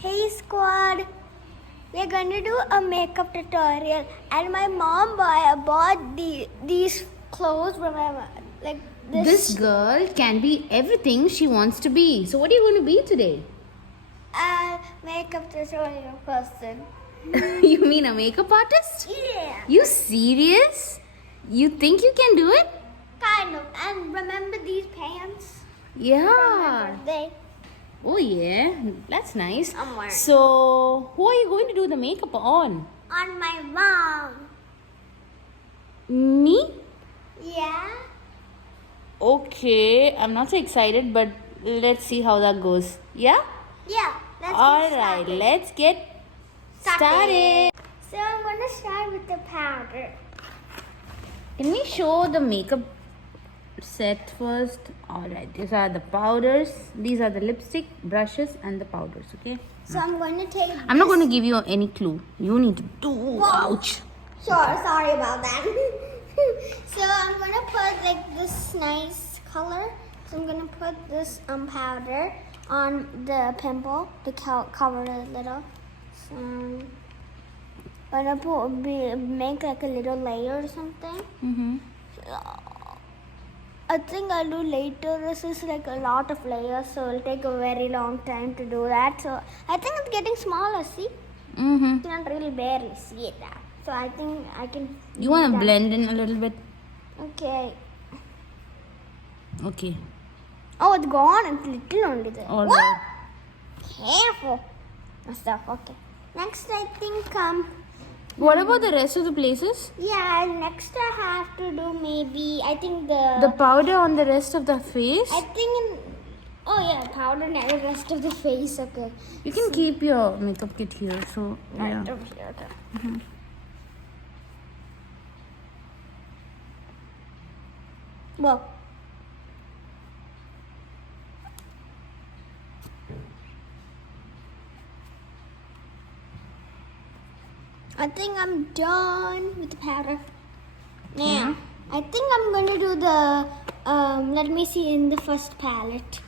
Hey squad, we're going to do a makeup tutorial and my mom bought these clothes from like This girl can be everything she wants to be. So what are you going to be today? Makeup tutorial person. You mean a makeup artist? Yeah. You serious? You think you can do it? Kind of. And remember these pants? Yeah. From my birthday? Oh yeah, that's nice. I'm wearing So who are you going to do the makeup on? On my mom. Me? Yeah? Okay, I'm not so excited, but let's see how that goes. Yeah? Yeah. Let's All get right, started. let's get started. So I'm going to start with the powder. Can we show the makeup set first? Alright, these are the powders. These are the lipstick, brushes and the powders, okay? So I'm going to take I'm not going to give you any clue. You need to do. Whoa. Ouch. Sorry about that. So I'm going to put like this nice color. So I'm going to put this powder on the pimple to cover it a little. So I'm going to make like a little layer or something. Mm-hmm. I think I'll do later. This is like a lot of layers, so it'll take a very long time to do that. So I think it's getting smaller, see? Mm-hmm. You can't really barely see it now. So I think I can... You want to blend in a little bit? Okay. Okay. Oh, it's gone. It's little only there. All What? right. Careful. Stuff. Okay. Next, I think What about the rest of the places? yeah. Next, I have to do maybe. I think The powder on the rest of the face? I think. Oh yeah, powder and the rest of the face. Okay. You can keep your makeup kit here. So, Right yeah. over here. Okay. Mhm. Well. I think I'm done with the powder. Now, I think I'm going to do the, let me see in the first palette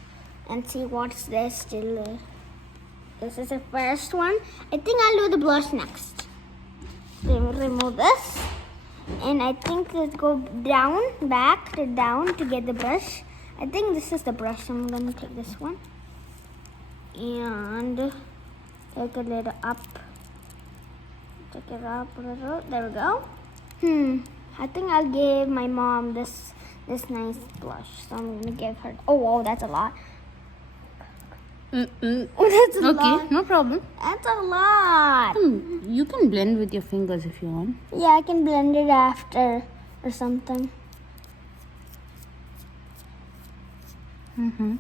and see what's there still. This is the first one. I think I'll do the blush next. Remove this. And I think let's go down, back to down to get the brush. I think this is the brush. I'm going to take this one. And take a little up. Take it up a little. There we go. I think I'll give my mom this nice blush. So I'm gonna give her. Oh, whoa, that's a lot. Mm-mm. Oh, that's a Okay, lot. no problem. That's a lot. You can blend with your fingers if you want. Yeah, I can blend it after or something. Mm-hmm.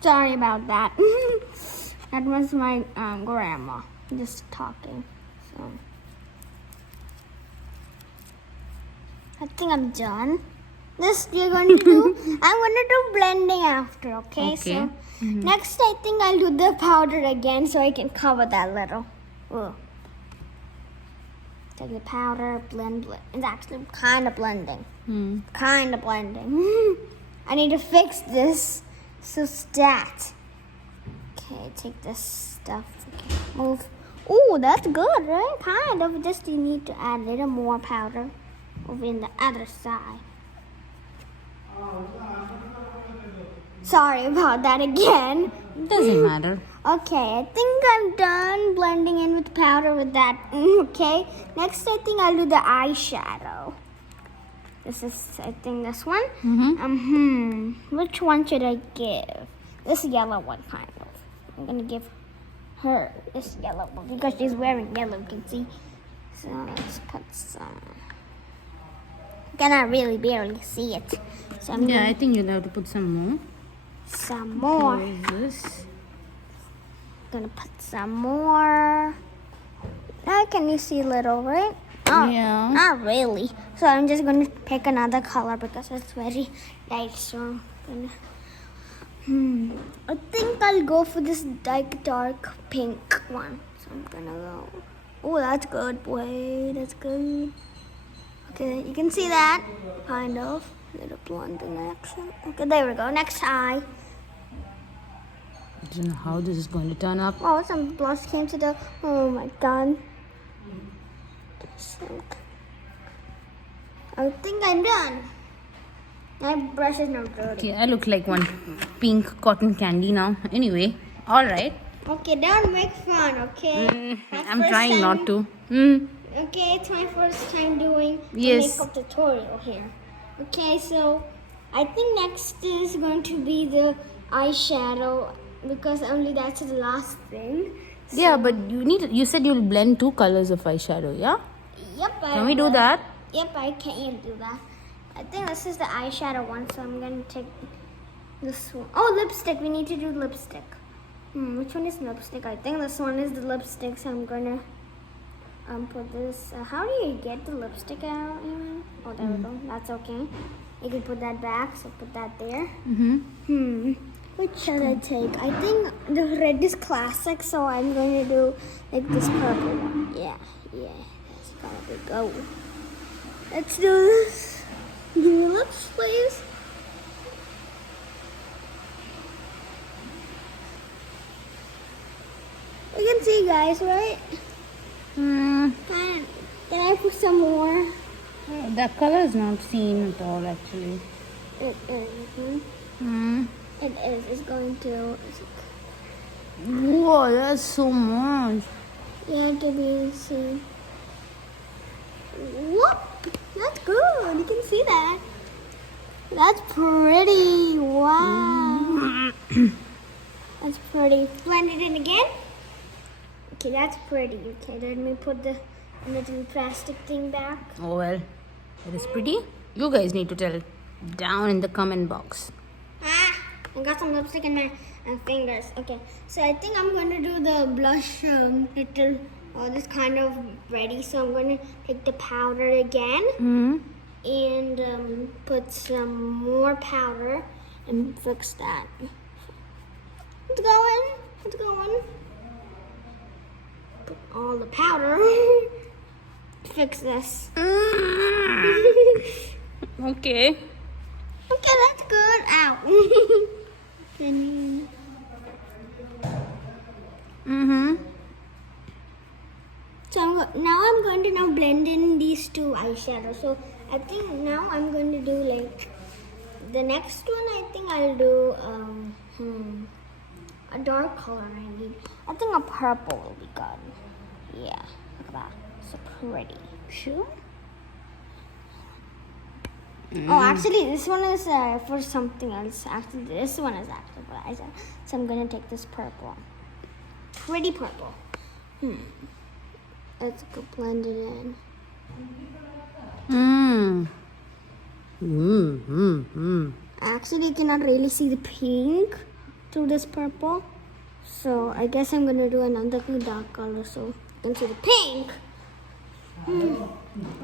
Sorry about that. That was my grandma just talking. So I think I'm done. This you're going to do. I'm going to do blending after. Okay. So next, I think I'll do the powder again so I can cover that little. Ugh. Take the powder, blend. It's actually kind of blending. Kind of blending. I need to fix this. So stat. Okay, take this stuff. Okay, move. Oh, that's good, right? Kind of. Just you need to add a little more powder over in the other side. Sorry about that again. Doesn't matter. Okay, I think I'm done blending in with powder with that. Okay, next I think I'll do the eyeshadow. This is, I think, this one. Which one should I give? This yellow one, kind of. I'm gonna give her this yellow one because she's wearing yellow. You can see. So let's put some. You cannot really barely see it. So I'm Yeah, I think you'll have to put some more. some more. What is this? Gonna put some more. Now can you see a little, right? Oh, Yeah. not really. So I'm just going to pick another color because it's very light. So I'm gonna, I think I'll go for this dark pink one. So I'm gonna go Oh, that's good, boy. That's good. Okay, you can see that, kind of. Little blending action. Okay, there we go. Next eye. I don't know how this is going to turn up. Oh, some blush came to the. Oh my god. So, I think I'm done. My brush is not dirty. Okay, I look like one pink cotton candy now. Anyway, alright. Okay, don't make fun, okay? My I'm first trying time- not to. Okay, it's my first time doing Yes. a makeup tutorial here. Okay, so I think next is going to be the eyeshadow because only that's the last thing. Yeah, but you said you'll blend 2 colors of eyeshadow, yeah? Yep. Can we do that? Yep, I can do that. I think this is the eyeshadow one, so I'm going to take this one. Oh, lipstick. We need to do lipstick. Which one is lipstick? I think this one is the lipstick, so I'm going to put this. How do you get the lipstick out even? Oh, there we go. That's okay. You can put that back, so put that there. Which should I take? I think the red is classic, so I'm going to do like this purple one. Yeah. That's gotta go. Let's do this. Give me lips, please. You can see, guys, right? Can I put some more? That color is not seen at all, actually. It is. It is. It's going to. Whoa, that's so much. Yeah, to be seen. Whoop! That's good. You can see that. That's pretty. Wow. That's pretty. Blend it in again. Okay, that's pretty. Okay, let me put the little plastic thing back. Oh well, it is pretty. You guys need to tell it down in the comment box. I got some lipstick in my fingers. Okay, so I think I'm going to do the blush little, this kind of ready. So I'm going to take the powder again and put some more powder and fix that. It's going. Put all the powder. Fix this. Okay. Okay, that's good. Ow. So now I'm going to blend in these two eyeshadows. So I think now I'm going to do like the next one. I think I'll do a dark color. I think a purple will be good. Yeah, look at that. So pretty. Sure. Oh, actually, this one is for something else. Actually, this one is actually for eyeshadow. So I'm gonna take this purple. Pretty purple. Let's go blend it in. Actually, you cannot really see the pink through this purple. So I guess I'm gonna do another dark color so you can see the pink.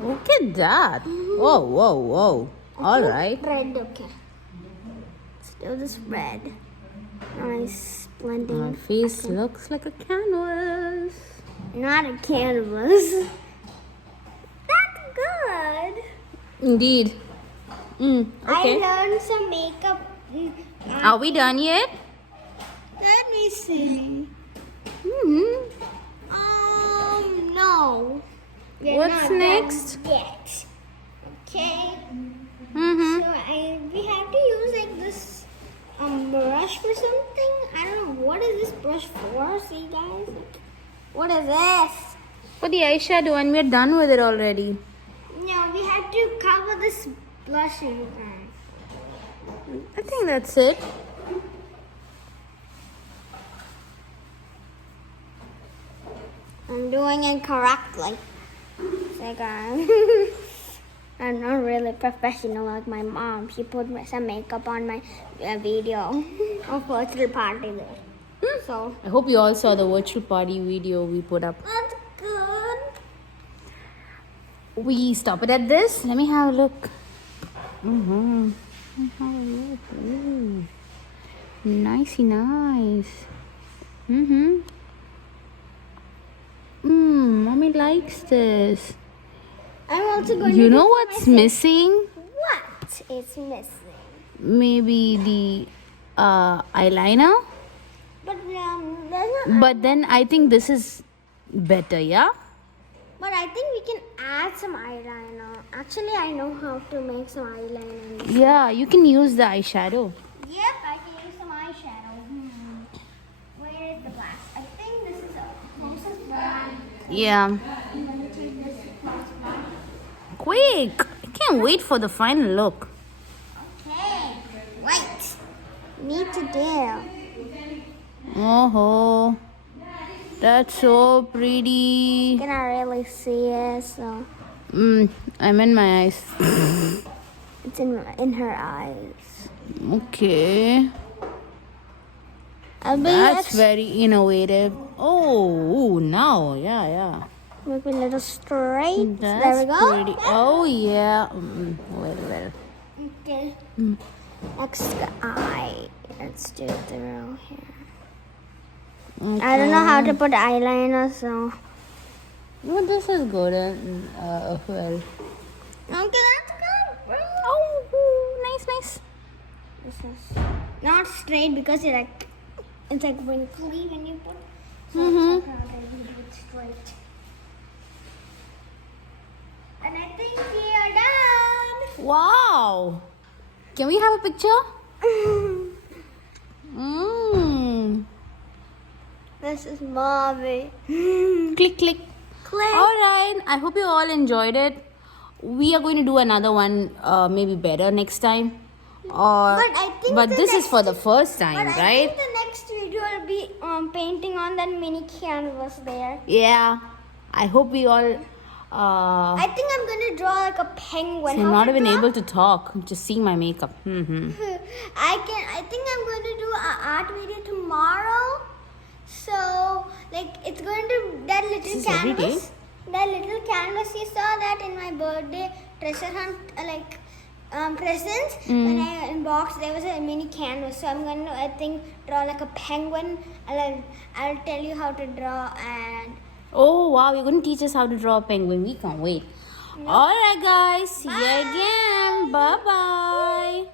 Look at that. Whoa. All right. Red, okay. Still this red. Nice blending. My face looks like a canvas. Not a canvas. That's good. Indeed. Okay. I learned some makeup. Are we done yet? Let me see. No. We're What's not done next? Yet. Okay. Mm-hmm. So we have to use like this brush for something. I don't know what is this brush for. See, guys. What is this? For the eyeshadow, and we're done with it already. No, we have to cover this blushing. I think that's it. I'm doing it correctly. Like, I'm not really professional like my mom. She put some makeup on my video of virtual party there. So I hope you all saw the virtual party video we put up. that's good. We stop it at this. Let me have a look. Let me have a look. Ooh. Nicey nice. Mommy likes this. I'm also going to You do know for what's myself. missing? What is missing? Maybe the eyeliner. But there's not. But then I think this is better, yeah? But I think we can add some eyeliner. Actually, I know how to make some eyeliner. Yeah, you can use the eyeshadow. Yep, I can use some eyeshadow. Where is the black? I think this is a closest black. Yeah. I'm gonna take this closest black. Quick! I can't wait for the final look. Okay. Wait. Need to do. Oh, that's so pretty. Cannot really see it, so I'm in my eyes. it's in her eyes. Okay. I'll be That's very innovative. Oh, now, yeah. maybe a little straight. That's there we go. pretty. Oh, yeah. Well. Okay. Next eye. Let's do the row here. Okay. I don't know how to put eyeliner, so. Well, this is good. Well. Okay, that's good. Oh, nice. This is not straight because it's like wrinkly when you put. So Mhm. it's not going to do it straight. And I think we are done. Wow. Can we have a picture? This is Mommy. Click. Click. Alright, I hope you all enjoyed it. We are going to do another one maybe better next time. But this is for the first time, But I right? think the next video will be painting on that mini canvas there. Yeah. I hope we all I think I'm gonna draw like a penguin. so I'm How not to even draw? able to talk. Just seeing my makeup. I think I'm going to do an art video tomorrow. So it's going to that little This is every day? canvas. That little canvas you saw that in my birthday treasure hunt presents. When I unboxed, there was a mini canvas. So I'm going to draw like a penguin. I'll tell you how to draw and. Oh wow, you're going to teach us how to draw a penguin. We can't wait. Alright guys, see you again. Bye bye.